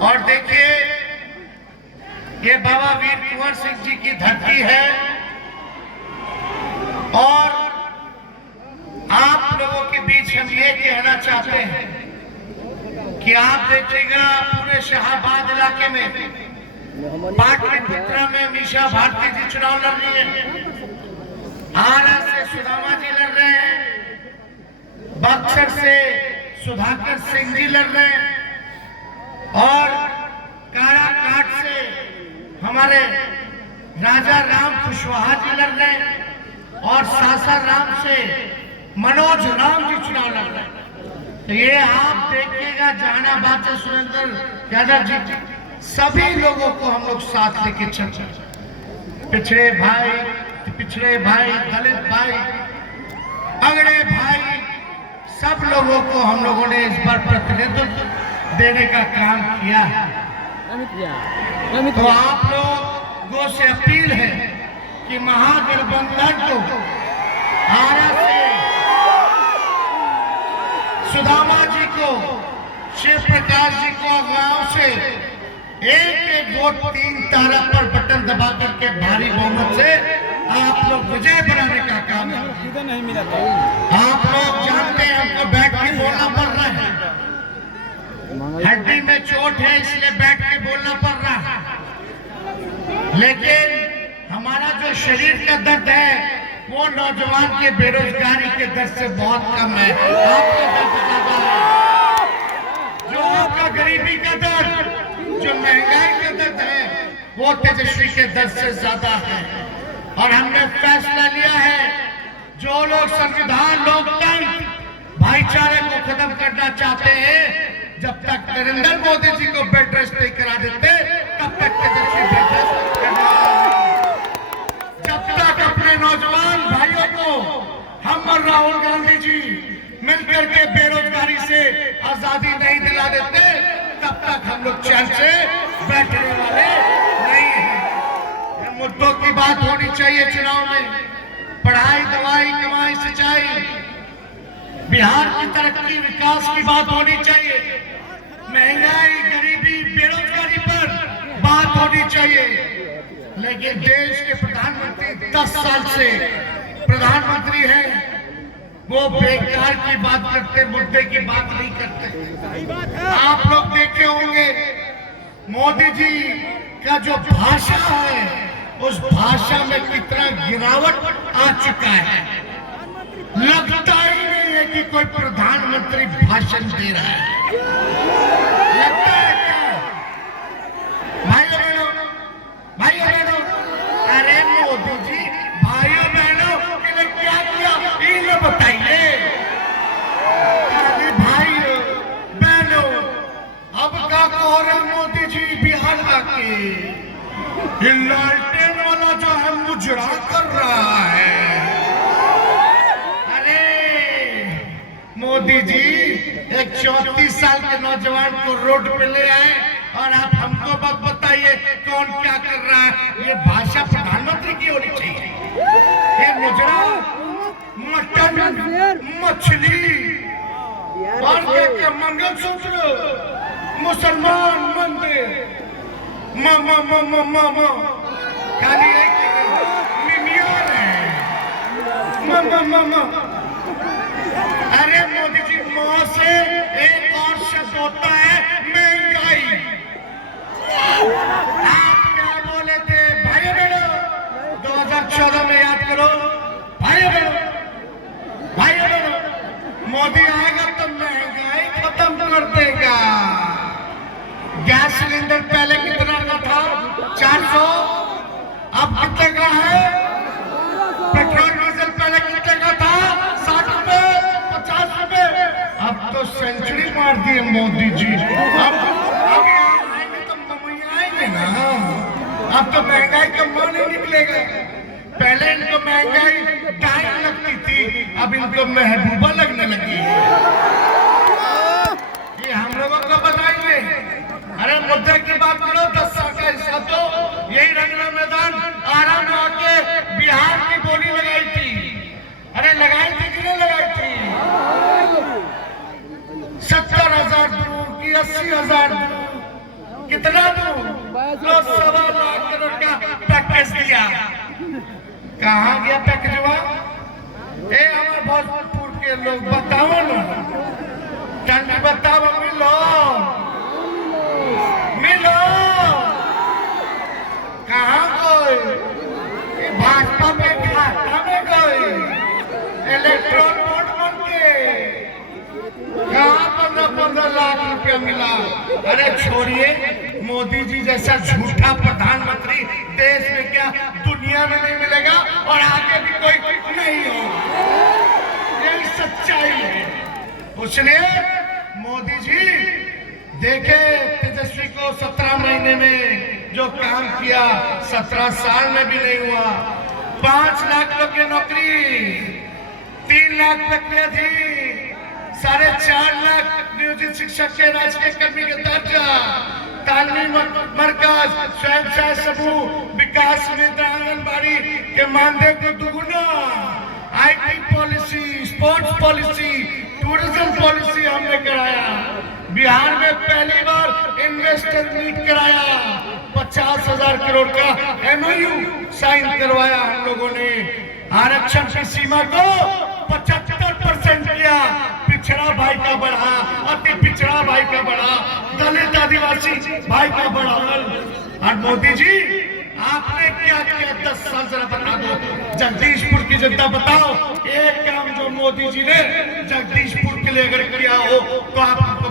और देखिए ये बाबा वीर कुंवर सिंह जी की धरती है और आप लोगों के बीच हम ये कहना चाहते हैं कि आप देखिएगा पूरे शाहबाद इलाके में पाटलिपुत्रा में मीशा भारती जी चुनाव लड़ रही है, आरा से सुदामा जी लड़ रहे हैं, बक्सर से सुधाकर सिंह जी लड़ रहे हैं और काराकाट से हमारे राजा राम कुशवाहा जी लड़ रहे हैं और सासाराम से मनोज राम जी चुनाव लड़ रहे हैं। तो ये आप देखिएगा जहानाबाद से सुरेंद्र यादव जी, सभी लोगों को हम लोग साथ लेके चलते, पिछड़े भाई, दलित भाई, अगड़े भाई, सब लोगों को हम लोगों ने इस बार प्रतिनिधित्व देने का काम किया है। तो आप लोगों से अपील है कि महागठबंधन को आरा से सुदामा जी को, शिव प्रकाश जी को गांव से एक वोट 3 तारा पर बटन दबा करके भारी बहुमत से आप लोग विजय बनाने का काम है। आप लोग जानते हैं हमको बैठ के बोलना पड़ रहा है, हड्डी में चोट है इसलिए बैठ के बोलना पड़ रहा है, लेकिन हमारा जो शरीर का दर्द है वो नौजवान के बेरोजगारी के दर्द से बहुत कम है। आपका दर्द ज्यादा है, जो आपका गरीबी का दर्द, जो महंगाई का दर्द है वो तेजस्वी के दर्द से ज्यादा है। और हमने फैसला लिया है, जो लोग संविधान, लोकतंत्र, भाईचारे को खत्म करना चाहते हैं, जब तक नरेंद्र मोदी जी को बेड रेस्ट नहीं करा देते तब तक तेजस्वी बेड रेस्ट करना, जब तक अपने नौजवान भाइयों को हम और राहुल गांधी जी मिलकर के बेरोजगारी से आजादी नहीं दिला देते तब तक हम लोग चैन से बैठने वाले नहीं हैं। मुद्दों की बात होनी चाहिए चुनाव में, पढ़ाई, दवाई, कमाई, सिंचाई, बिहार की तरक्की, विकास की बात होनी चाहिए, महंगाई, गरीबी, बेरोजगारी पर बात होनी चाहिए। लेकिन देश के प्रधानमंत्री 10 साल से प्रधानमंत्री हैं, वो बेकार की बात करते, मुद्दे की बात नहीं करते। आप लोग देखे होंगे मोदी जी का जो भाषा है उस भाषा में कितना गिरावट आ चुका है, लगता ही नहीं है कि कोई प्रधानमंत्री भाषण दे रहा है, लगता है क्या? भाइयों बहनों, अरे मोदी जी भाइयों बहनों के लिए क्या किया ये बताइए। अरे भाइयों बहनों, अब क्या कह रहे मोदी जी बिहार आके, लालटेन वाला जो है मुजरा कर रहा है। अरे मोदी जी एक 34 साल के नौजवान को रोड पे ले आए और आप हमको बात बताइए कौन क्या कर रहा है। ये भाषा प्रधानमंत्री की होनी चाहिए। ये मुजरा, मटन, मछली और क्या मंगलसूत्र, मुसलमान मंदिर, खाली एक मिमियार है, अरे मोदी जी मुंह से एक और शब्द होता है महंगाई। आप क्या बोले थे भाइयों बहनों 2014 में, याद करो भाइयों बहनों, मोदी आएगा तो महंगाई खत्म कर देगा। गैस सिलेंडर पहले कितना का था? 400, अब कितने का है? पेट्रोल डीजल पहले कितने का था? 60 रुपए, 50 रुपए, अब तो सेंचुरी मार दी है मोदी जी। अब आएंगे तो ममैया आएंगे ना, अब तो महंगाई का मुंह नहीं निकलेगा। पहले इनको महंगाई टाइम लगती थी, अब इनको महबूबा लगने लगी है। ये हम लोगों को बताइए। अरे मुद्दे की बात करो, 10 साल का हिस्सा तो यही रंगना मैदान आराम में आके बिहार की बोली लगाई थी। अरे लगाई थी कि नहीं लगाई थी? 70,000 दूर की 80,000 दूर कितना दूं? लो 1.25 करोड़ का पैकेज दिया। कहाँ गया पैकेजवा? ए हमारे भोजपुर के लोग बताओ ना, टंडी बताओ, मिलो मिलो। कहाँ गए? भाजपा में खाता में गए, इलेक्ट्रॉन वोट बन के। कहाँ 15-15 लाख रुपया मिला? अरे छोड़िए, मोदी जी जैसा झूठा प्रधानमंत्री देश में क्या दुनिया में नहीं मिलेगा और आगे भी कोई नहीं होगा। यही सच्चाई है। उसने मोदी जी देखे तेजस्वी को 17 महीने में जो काम किया 17 साल में भी नहीं हुआ। 5 लाख लोग की नौकरी, 3 लाख प्रक्रिया थी, 4.5 लाख नियोजित शिक्षक के राजकीय कर्मी के दर्जा, तालीमी मरकज, स्वयं सहायता समूह, विकास केंद्र, आंगनबाड़ी के मानदेय को दुगुना, IT policy, sports policy, tourism policy हमने कराया। बिहार में पहली बार इन्वेस्टर मीट कराया, 50,000 करोड़ का MOU साइन करवाया हम लोगों ने। आरक्षण की सीमा को 75% किया, पिछड़ा भाई का बढ़ा, अति पिछड़ा भाई का बढ़ा, दलित आदिवासी भाई का बढ़ा। और मोदी जी आपने क्या किया 10 साल? जरा बता दो, जगदीशपुर की जनता बताओ एक काम जो मोदी जी ने जगदीशपुर के लिए अगर किया हो तो आप